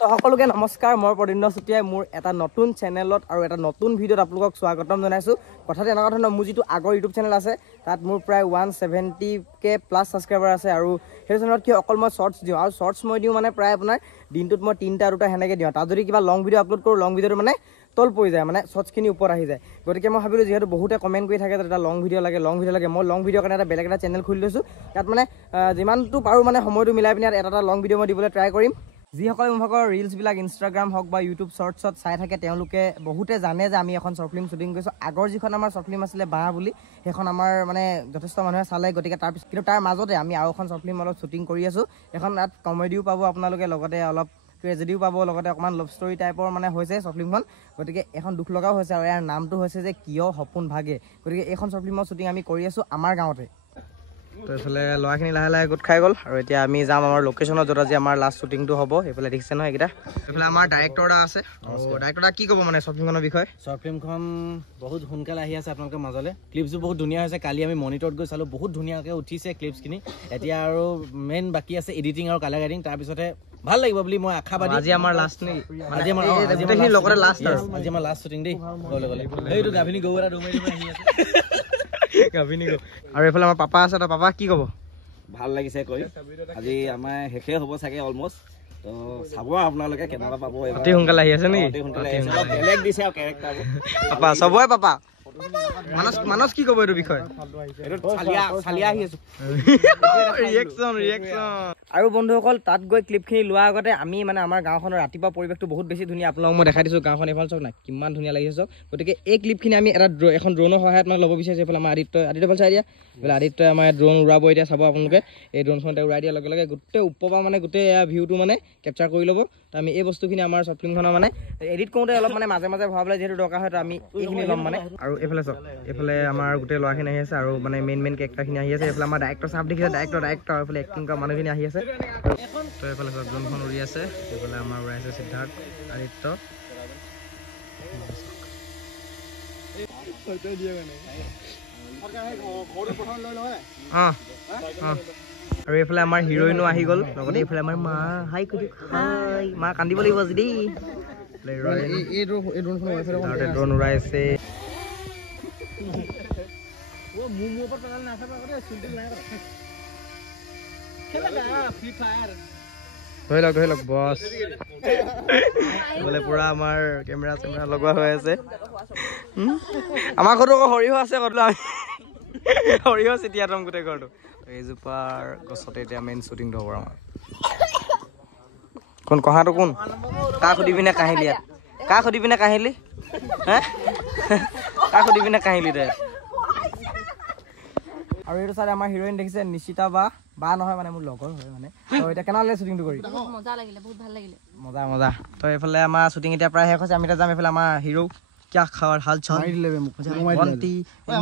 তো সকলোকে নমস্কাৰ মই প্ৰদিন্য চুটিয়াই মোৰ এটা নতুন চেনেলত আৰু এটা নতুন ভিডিঅ'ত আপোনালোকক স্বাগতম জনাইছো কথাটো এনেকুৱা ধৰণৰ মোৰ যিটো আগৰ ইউটিউব চেনেল আছে তাত মোৰ প্ৰায় 170k প্লাছ ছাবস্ক্ৰাইবাৰ আছে আৰু সেই চেনেলত কি অকল মই শৰ্টছ দিওঁ আৰু শৰ্টছ মই দিওঁ মানে প্ৰায় আপোনাৰ দিনটোত মই 3টা 2টা হেনেকৈ দিওঁ তাত যদি কিবা লং ভিডিঅ' আপলোড কৰোঁ লং ভিডিঅ'টো মানে তল পৰি যায় মানে শৰ্টছখিনি ওপৰত আহি যায় গতিকে মই ভাবিলোঁ যিহেতু বহুতে কমেণ্ট কৰি থাকে এটা লং ভিডিঅ' লাগে মই লং ভিডিঅ'ৰ কাৰণে এটা বেলেগ এটা চেনেল খুলি লৈছোঁ তাত মানে যিমানটো পাৰোঁ মানে সময়টো মিলাই পিনে এটা লং ভিডিঅ' মই দিবলৈ ট্ৰাই কৰিম যিসকলে মোৰ ভাগৰ ৰিলছবিলাক ইনষ্টাগ্ৰাম হওক বা ইউটিউব শ্বৰ্টছত চাই থাকে তেওঁলোকে বহুতে জানে যে আমি এখন শ্বৰ্ট ফিল্ম শ্বুটিং কৰিছোঁ আগৰ যিখন আমাৰ শ্বৰ্ট ফিল্ম আছিলে বাঁহ বুলি সেইখন আমাৰ মানে যথেষ্ট মানুহে চালে গতিকে তাৰপিছত কিন্তু তাৰ মাজতে আমি আৰু এখন শ্বৰ্ট ফিল্ম অলপ শ্বুটিং কৰি আছোঁ এখন তাত কমেডিও পাব আপোনালোকে লগতে অলপ ট্ৰেজেডিও পাব লগতে অকণমান লাভ ষ্টৰী টাইপৰ মানে হৈছে শ্বৰ্ট ফিল্মখন গতিকে এখন দুখ লগাও হৈছে আৰু ইয়াৰ নামটো হৈছে যে কিয় সপোন ভাগে গতিকে এইখন শ্বৰ্ট ফিল্মৰ শ্বুটিং আমি কৰি আছোঁ আমাৰ গাঁৱতে তো এইফালে ল'ৰাখিনি লাহে লাহে গোট খাই গ'ল আৰু এতিয়া আমি যাম আমাৰ লোকেশ্যনত য'ত আজি আমাৰ লাষ্ট শ্বুটিংটো হ'ব এইফালে দেখিছে নহয় এইকেইটা এইফালে আমাৰ ডাইৰেক্টৰ দা আছে ডাইৰেক্টৰ দা কি ক'ব মানে শ্বৰ্ট ফিল্মখনৰ বিষয়ে শ্বৰ্ট ফিল্মখন বহুত সোনকালে আহি আছে আপোনালোকৰ মাজলৈ ক্লিপছো বহুত ধুনীয়া হৈছে কালি আমি মনিটৰত গৈ চালোঁ বহুত ধুনীয়াকৈ উঠিছে ক্লিপছখিনি এতিয়া আৰু মেইন বাকী আছে এডিটিং আৰু কালাৰ গ্ৰেডিং তাৰপিছতে ভাল লাগিব বুলি মই আশাবাদী আজি আমাৰ লাষ্ট নেকি আজি আমাৰ লগতে লাষ্ট আৰু আজি আমাৰ লাষ্ট শ্বুটিং দেই ক'বলৈ গ'লে এইটো গাভিনী গৰু এটা দৌমাৰি আহি আছে আৰু এইফালে আমাৰ পাপা আছে তো পাপা কি ক'ব ভাল লাগিছে কৈ আজি আমাৰ শেষে হ'ব চাগে অলমষ্ট তো চাব আপোনালোকে কেনেকুৱা পাব অতি সোনকালে আহি আছে নেকি বেলেগ দিছে আৰু কেৰেক্টাৰ পাপা চবৰে পাপা মানস কি ক'ব এইটো বিষয়ে আৰু বন্ধুসকল তাত গৈ ক্লিপখিনি লোৱাৰ আগতে আমি মানে আমাৰ গাঁওখনৰ ৰাতিপুৱা পৰিৱেশটো বহুত বেছি ধুনীয়া আপোনালোকক মই দেখাই দিছোঁ গাঁওখন এইফালে চাওক না কিমান ধুনীয়া লাগিছে চাওক গতিকে এই ক্লিপখিনি আমি এখন ড্ৰোনৰ সহায়ত মানে ল'ব বিচাৰিছোঁ এইফালে আমাৰ আদিত্য ভাল চাই দিয়া এইফালে আদিত্যই আমাৰ ড্ৰোন উৰাব এতিয়া চাব আপোনালোকে এই ড্ৰোনখনতে উৰাই দিয়াৰ লগে লগে গোটেই ওপৰৰ পৰা মানে গোটেই ভিউটো মানে কেপচাৰ কৰি ল'ব তো আমি এই বস্তুখিনি আমাৰ শ্বৰ্ট ফিল্মখনৰ মানে এডিট কৰোঁতে অলপ মানে মাজে মাজে ভৰাবলৈ যিহেতু দৰকাৰ হয় তো আমি এইখিনি ল'ম মানে আৰু এইফালে চাওক এইফালে আমাৰ গোটেই ল'ৰাখিনি আহি আছে আৰু মানে মেইন কেৰেক্টাৰখিনি আহি আছে এইফালে আমাৰ ডাইৰেক্টৰ চাপ দেখিছে ডাইৰেক্টৰ এইফালে এক্টিং কৰা মানুহখিনি আহি আছে তো এইফালে চাওক ড্ৰোনখন উৰি আছে এইফালে আমাৰ উৰাই আছে সিদ্ধাৰ্থ আদিত্য আৰু এইফালে আমাৰ হিৰইনো আহি গ'ল লগতে এইফালে আমাৰ মা হাই মা কান্দিব লাগিব আজি দেই ড্ৰোন উৰাইছে ধৰি লওক বছ বোলে পুৰা আমাৰ কেমেৰা লগোৱা হৈ আছে আমাৰ ঘৰতো আকৌ সৰিয়হ আছে ক'লো আমি সৰিয়হ চিটিয়া থ'ম গোটেই ঘৰটো এইজোপাৰ গছতে এতিয়া মেইন শ্বুটিংটো হ'ব আমাৰ কোন কহাটো কোন কাক সুধিবি নে কাহিলি ইয়াত কাক সুধিবি নে কাহিলি হে কাক সুধিবি নে কাহিলি তই আৰু এইটো চাই আমাৰ হিৰইন দেখিছে নিশিতা বা নহয় মানে মোৰ লগৰ হয় মানে তো এতিয়া কেনে লাগিলে শ্বুটিংটো কৰি মজা লাগিলে বহুত ভাল লাগিলে মজা তো এইফালে আমাৰ শ্বুটিং এতিয়া প্ৰায় শেষ হৈছে আমি এতিয়া যাম এইফালে আমাৰ হিৰো কিয় খাৱাৰ হাল চল ভণ্টি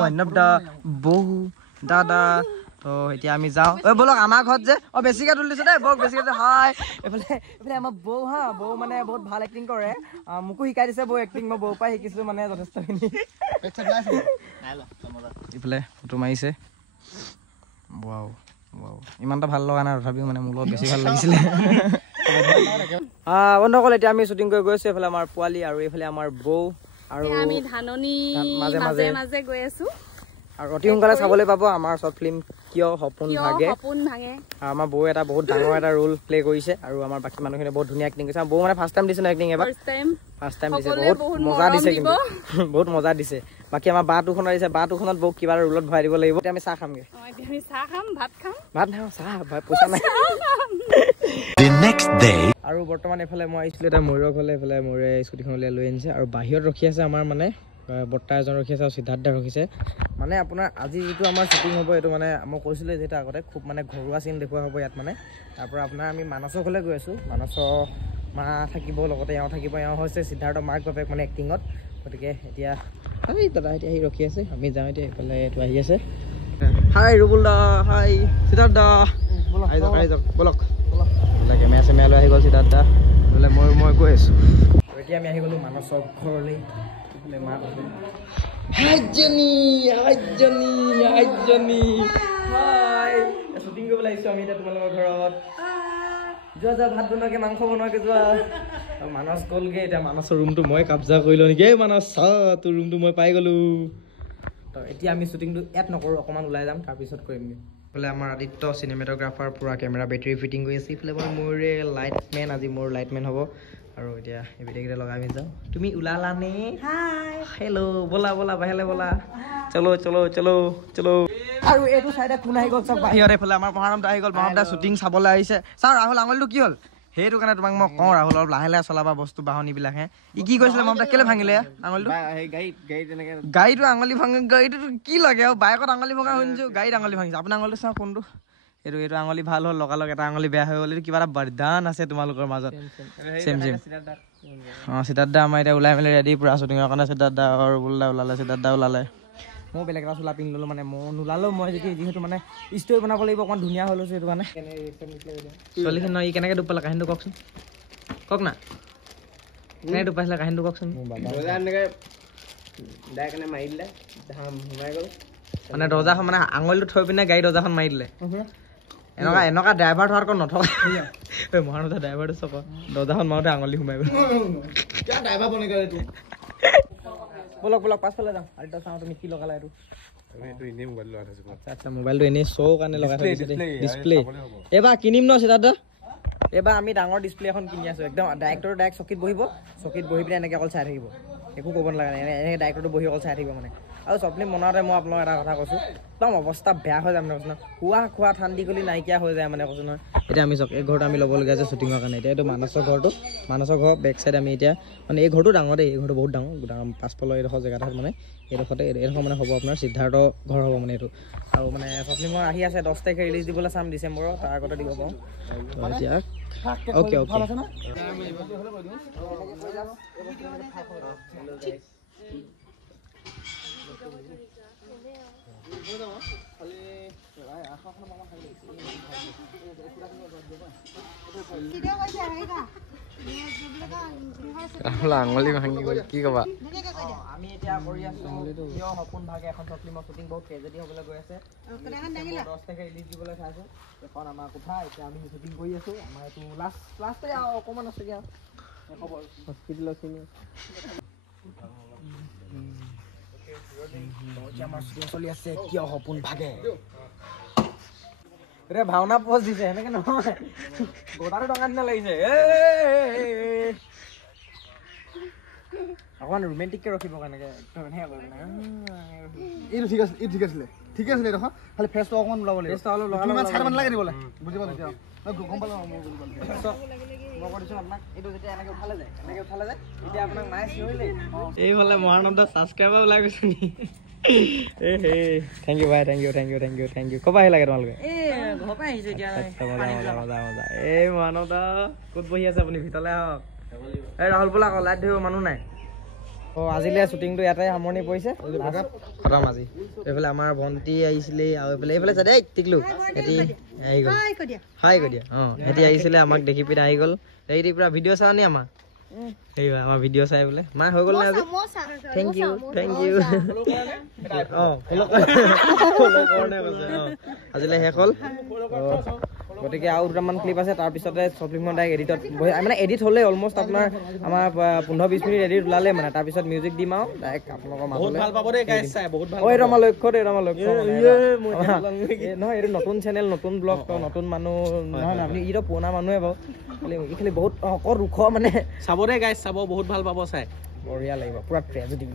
মান্যৱদা বহু দাদা তো এতিয়া আমি যাওঁ ব'লক আমাৰ ঘৰত যে বেছিকৈ তুলি দিছোঁ দেই বৌক বেছিকৈ হাই এইফালে আমাৰ বৌ বৌ মানে বহুত ভাল এক্টিং কৰে মোকো শিকাই দিছে বৌ এক্টিং মই বৌৰ পৰাই শিকিছোঁ মানে যথেষ্টখিনি এইফালে ফটো মাৰিছে ৱাও ইমানটা ভাল লগা নাই তথাপিও মানে মোৰ লগত বেছি ভাল লাগিছিলে বন্ধুসকল এতিয়া আমি শ্বুটিং কৰি গৈছোঁ এইফালে আমাৰ পোৱালি আৰু এইফালে আমাৰ বৌ আৰু আমি ধাননি মাজে গৈ আছোঁ আৰু অতি সোনকালে চাবলৈ পাব আমাৰ শ্বৰ্ট ফিল্ম কিয় সপোন ভাগে আৰু আমাৰ বৌ এটা বহুত ডাঙৰ এটা ৰোল প্লে কৰিছে আৰু আমাৰ বাকী মানুহখিনি বহুত ধুনীয়া এক্টিং কৰিছে বৌ মানে ফাৰ্ষ্ট টাইম দিছে ন এক্টিং এবাৰ ফাৰ্ষ্ট টাইম দিছে বহুত মজা দিছে কিন্তু বহুত মজা দিছে বাকী আমাৰ বাটোখনত দিছে বাটোখনত বৌ কিবা ৰোলত ভৰাই দিব লাগিব আমি চাহ খামগৈ ভাত নাখাওঁ চাহ পইচা নাই আৰু বৰ্তমান এইফালে মই আহিছিলোঁ এটা ময়ূৰৰ ঘৰলৈ এইফালে ময়ূৰে স্কুটিখন উলিয়াই লৈ আনিছে আৰু বাহিৰত ৰখি আছে আমাৰ মানে বৰ্তা এজন ৰখি আছে আৰু সিদ্ধাৰ্থ ৰখিছে মানে আপোনাৰ আজি যিটো আমাৰ শ্বুটিং হ'ব এইটো মানে মই কৈছিলোঁ যিহেতু আগতে খুব মানে ঘৰুৱা চিন দেখুওৱা হ'ব ইয়াত মানে তাৰপৰা আপোনাৰ আমি মানসৰ ঘৰলৈ গৈ আছোঁ মানসৰ মা থাকিব লগতে এওঁ থাকিব এওঁ হৈছে সিদ্ধাৰ্থৰ মাক বাপেক মানে এক্টিঙত গতিকে এতিয়া দাদা এতিয়া আহি ৰখি আছে আমি যাওঁ এতিয়া এইফালে এইটো আহি আছে হাই ৰুবুল দা হাই সিদ্ধাৰ্থ দা আহি যাওক ব'লক কেমেৰা চেমেৰা লৈ আহি গ'ল সিদ্ধাৰ্থ দা বোলে মই গৈ আছোঁ এতিয়া আমি আহি গ'লোঁ মানসৰ ঘৰলৈ শ্বুটিং কৰিবলৈ আহিছোঁ আমি এতিয়া তোমালোকৰ ঘৰত যোৱা ভাত বনোৱাকে মাংস বনোৱাকে যোৱা মানস গ'লগে এতিয়া মানসৰ ৰুমটো মই কাবজা কৰিলোঁ নেকি এই মানস চা তোৰ ৰুমটো মই পাই গ'লোঁ তো এতিয়া আমি শ্বুটিংটো ইয়াত নকৰোঁ অকণমান ওলাই যাম তাৰপিছত কৰিমগৈ এইফালে আমাৰ আদিত্য চিনেমেটোগ্ৰাফাৰ পূৰা কেমেৰা বেটেৰী ফিটিং কৰি আছে এইফালে মই মোৰে লাইটমেন আজি মোৰ লাইটমেন হ'ব আৰু এতিয়া এই ভিডিঅ'কেইটা লগাই আমি যাওঁ তুমি ওলালানে হাই হেল্ল' ব'লা ব'লা বাহিৰলৈ ব'লা চলো চলো চলো চলো আৰু এইটো চাইডে কোন আহি গ'ল চব বাহিৰত এইফালে আমাৰ মহাৰামদা আহি গ'ল মহাৰামদা শ্বুটিং চাবলৈ আহিছে চাওঁ ৰাহুল আঙুলিটো কি হ'ল সেইটো কাৰণে তোমাক মই কওঁ ৰাহুল অলপ লাহে লাহে চলাবা বস্তু বাহনীবিলাকহে ই কি কৈছিলে মমতা কেলে ভাঙিলে আঙুলিটো গাড়ীটো আঙুলি ভাঙি গাড়ীটো কি লাগে আৰু বাইকত আঙুলি ভঙা শুনিছোঁ গাড়ীত আঙুলি ভাঙিছে আপোনাৰ আঙুলিটো চাওঁ কোনটো এইটো আঙুলি ভাল হ'ল লগালগ এটা আঙুলি বেয়া হৈ গ'ল এইটো কিবা এটা বৰদান আছে তোমালোকৰ মাজত চেম চেম অঁ সিদ্ধাৰ্থ দা আমাৰ এতিয়া ওলাই মেলি ৰেডি পূৰা শ্বুটিঙৰ কাৰণে সিদ্ধাৰ্থ দা আৰু ৰুবুল ওলালে সিদ্ধাৰ্থ দা ওলালে মই বেলেগ এটা চোলা পিন্ধি ল'লোঁ মানে মই নোলালেও মই যিহেতু মানে ষ্টৰি বনাব লাগিব অকণমান ধুনীয়া হৈ লৈছোঁ সেইটো কাৰণে ছোৱালীখিনি ই কেনেকৈ ডুব পালে কাহিনীটো কওকচোন কওক না কেনেকৈ ডুব পাইছিলে কাহিনীটো কওকচোন মানে দৰ্জাখন মানে আঙুলিটো থৈ পিনে গাড়ী দৰ্জাখন মাৰি দিলে এনেকুৱা ড্ৰাইভাৰ থকাতকৈ নথকা মহানদা ড্ৰাইভাৰটো চক দৰ্জাখন মাৰোঁতে আঙুলি সোমাই গ'ল বলক বলক পাছফালে যাওঁ আদিত্য চাওঁ তুমি কি লগালা এইটো আচ্ছা মোবাইলটো এনেই শ্ব' কাৰণে লগাই থৈছে ডিছপ্লে এইবাৰ কিনিম ন সিদ্ধাৰ্থ দা এইবাৰ আমি ডাঙৰ ডিছপ্লে এখন কিনি আছোঁ একদম ডাইৰেক্টৰ ডাইৰেক্ট চকীত বহিব চকীত বহি পিনে এনেকৈ অকল চাই থাকিব একো ক'ব নালাগে এনেকৈ ডাইৰেক্টৰটো বহি অকল চাই থাকিব মানে আৰু চপনি বনাওঁতে মই আপোনাক এটা কথা কৈছোঁ একদম অৱস্থা বেয়া হৈ যায় মানে কৈছোঁ নহয় খোৱা ঠাণ্ডি গলি নাইকিয়া হৈ যায় মানে কৈছোঁ নহয় এতিয়া আমি এই ঘৰটো আমি ল'বলগীয়া আছে শ্বুটিঙৰ কাৰণে এতিয়া এইটো মানসৰ ঘৰটো মানসৰ ঘৰ বেক চাইড আমি এতিয়া মানে এই ঘৰটো ডাঙৰ দেই এই ঘৰটো বহুত ডাঙৰ পাছফালৰ এইডোখৰ জেগাডোখৰত মানে এইডোখৰ মানে হ'ব আপোনাৰ সিদ্ধাৰ্থ ঘৰ হ'ব মানে এইটো আৰু মানে চপনি মই আহি আছে 10 তাৰিখে ৰিলিজ দিবলৈ চাম ডিচেম্বৰৰ তাৰ আগতে দিব পাৰোঁ এতিয়া অ'কে অ'কে আঙুলি ভাঙি গ'ল কি ক'বা আমি এতিয়া কৰি আছোঁ কিয় সপোন ভাগে এখন শ্বৰ্ট ফিল্মৰ শ্বুটিং বহুত ট্ৰেজেডি হ'বলৈ গৈ আছে 10 তাৰিখে ৰিলিজ দিবলৈ চাইছোঁ এখন আমাৰ কোঠা এতিয়া আমি শ্বুটিং কৰি আছোঁ আমাৰ এইটো লাষ্টে আৰু অকণমান আছেগৈ আৰু হস্পিটেলৰ চিনি আমাৰ শ্বুটিং চলি আছে কিয় সপোন ভাগে ৰে ভাওনা পজ দিছে এনেকে নহয় গোটাটো টকা নিচিনা লাগিছে অকণমান ৰোমেণ্টিককৈ ৰখিব কেনেকৈ এইটো ঠিক আছিলে দেখোন খালি ফেচটো অকণমান ওলাব লাগিব চাই নালাগে দিবলৈ বুজি পালোঁ এতিয়া গম পালোঁ মই কৰিছোঁ আপোনাক এইটো যেতিয়া এনেকৈ উঠালে যায় এতিয়া আপোনাক মায়ে চিঞৰিলে এইফালে মহানন্দা ছাবস্ক্ৰাইবাৰ ওলাই গৈছে নি থেংক ইউ ভাই থেংক ইউ ক'ৰ পৰা আহিলা তোমালোকে ঘৰৰ পৰা আহিছোঁ এতিয়া মজা এই মহানন্দা ক'ত বহি আছে আপুনি ভিতৰলৈ আহক এই ৰাহুল বোলা আকৌ লাইট ধৰিব মানুহ নাই অঁ আজিলৈ শ্বুটিংটো ইয়াতে সামৰণি পৰিছে খতম আজি এইফালে আমাৰ ভণ্টি আহিছিলে আৰু এইফালে চাই দেই টিকলো সিহঁতি আহি গ'ল হাই কৈ দিয়া অঁ সিহঁতি আহিছিলে আমাক দেখি পিনে আহি গ'ল সিহঁতি পূৰা ভিডিঅ' চাওঁ নি আমাৰ সেইবা আমাৰ ভিডিঅ' চাই বোলে মা হৈ গ'ল নে আজি থেংক ইউ অঁ আজিলৈ শেষ হ'ল গতিকে আৰু দুটামান ক্লিপ আছে তাৰপিছতে শ্বৰ্ট ফিল্মখন ডাইৰেক্ট এডিটত বহি মানে এডিট হ'লে অলমষ্ট আপোনাৰ আমাৰ 15-20 মিনিট এডিট ওলালে মানে তাৰপিছত মিউজিক দিম আৰু ডাইৰেক্ট আপোনালোকৰ মাজলৈ এইটো আমাৰ লক্ষ্য নহয় এইটো নতুন চেনেল নতুন ব্লগ নতুন মানুহ নহয় আপুনি ইটো পুৰণা মানুহে বাৰু খালি বহুত অকল ৰুখ মানে চাব দে গাইছ চাব বহুত ভাল পাব চাই বঢ়িয়া লাগিব পুৰা ট্ৰেজেডি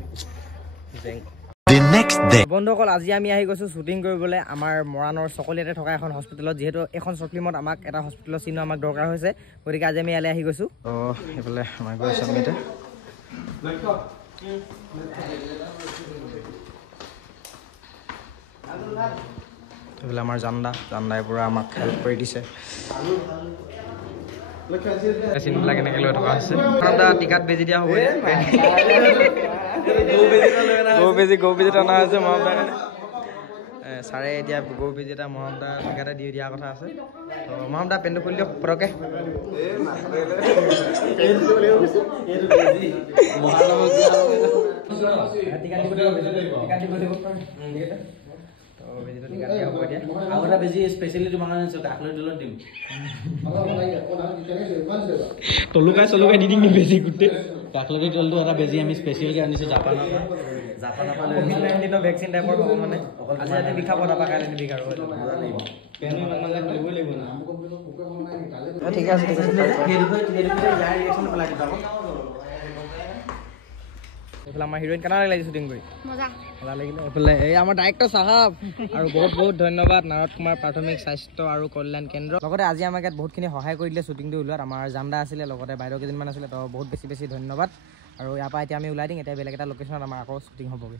বন্ধুসকল আজি আমি আহি গৈছোঁ শ্বুটিং কৰিবলৈ আমাৰ মৰাণৰ চকলিয়াতে থকা এখন হস্পিটেলত যিহেতু এখন শ্বৰ্ট ফিল্মত আমাক এটা হস্পিটেলৰ চিনো আমাক দৰকাৰ হৈছে গতিকে আজি আমি ইয়ালৈ আহি গৈছোঁ এইফালে আমাৰ গৈছোঁ আমি এতিয়া এইফালে আমাৰ জান্দাই পূৰা আমাক হেল্প কৰি দিছে চিনবিলাক এনেকৈ লৈ থকা হৈছে টিকাত বেজি দিয়া হ'ব গৌ বেজি টনা হৈছে মহম্মদা ছাৰে এতিয়া গৌ বেজি এটা মহম্মদা টিকাতে দি দিয়া কথা আছে মহম্মদা পেণ্টটো খুলি দিয়ক পটককৈ বেজীটো টিকা দিয়া হ'ব এতিয়া আৰু এটা বেজি স্পেচিয়েলি তোমাৰ কাৰণে আনিছোঁ কাকলৈ তলত দিম তলুকাই দি দিম বেজী গোটেই কাকলতি তলটো এটা বেজি আমি স্পেচিয়েলকৈ আনিছোঁ জাপানৰ পৰা লৈ কোভিড-19 ভেকচিন টাইপৰ হ'ব মানে আজি ৰাতি বিষাব তাৰপৰা কাইলৈ নিবিষাৰ ঠিক আছে এইফালে আমাৰ হিৰোইন কেনেকুৱা লাগিলে শ্বুটিং কৰি মজা লাগিলে এইফালে এই আমাৰ ডাইৰেক্টৰ চাহাব আৰু বহুত বহুত ধন্যবাদ নাৰদ কুমাৰ প্ৰাথমিক স্বাস্থ্য আৰু কল্যাণ কেন্দ্ৰ লগতে আজি আমাক ইয়াত বহুতখিনি সহায় কৰি দিলে শ্বুটিংটো ওলোৱাত আমাৰ জান্দা আছিলে লগতে বাইদেউ কেইদিনমান আছিলে তো বহুত বেছি ধন্যবাদ আৰু ইয়াৰ পৰা এতিয়া আমি ওলাই দিম এতিয়া বেলেগ এটা লোকেশ্যনত আমাৰ আকৌ শ্বুটিং হ'বগৈ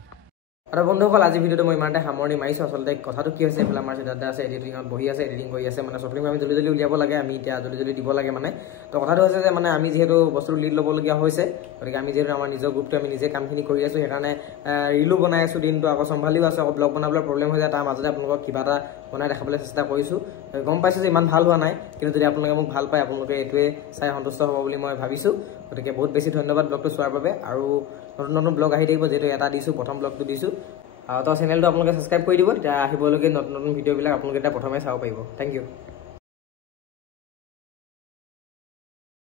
আৰু বন্ধুসকল আজি ভিডিঅ'টো মই ইমানতে সামৰণি মাৰিছোঁ আচলতে কথাটো কি হৈছে এইফালে আমাৰ দাদা আছে এডিটিঙত বহি আছে এডিটিং কৰি আছে মানে শ্বৰ্ট ফিল্ম আমি জলদি উলিয়াব লাগে আমি এতিয়া জলদি দিব লাগে মানে তো কথাটো হৈছে যে মানে আমি যিহেতু বস্তুটো লিড ল'বলগীয়া হৈছে গতিকে আমি যিহেতু আমাৰ নিজৰ গ্ৰুপটো আমি নিজে কামখিনি কৰি আছোঁ সেইকাৰণে ৰিলো বনাই আছোঁ দিনটো আকৌ চম্ভালিও আছোঁ আকৌ ব্লগ বনাবলৈ প্ৰব্লেম হৈ যায় তাৰ মাজতে আপোনালোকক কিবা এটা বনাই দেখাবলৈ চেষ্টা কৰিছোঁ গম পাইছোঁ যে ইমান ভাল হোৱা নাই কিন্তু যদি আপোনালোকে মোক ভাল পায় আপোনালোকে এইটোৱে চাই সন্তুষ্ট হ'ব বুলি মই ভাবিছোঁ গতিকে বহুত বেছি ধন্যবাদ ব্লগটো চোৱাৰ বাবে আৰু নতুন ব্লগ আহি থাকিব যিহেতু এটা দিছোঁ প্ৰথম ব্লগটো দিছোঁ তো চেনেলটো আপোনালোকে ছাবস্ক্ৰাইব কৰি দিব তেতিয়া আহিবলগীয়া নতুন ভিডিঅ'বিলাক আপোনালোকে এতিয়া প্ৰথমে চাব পাৰিব থেংক ইউ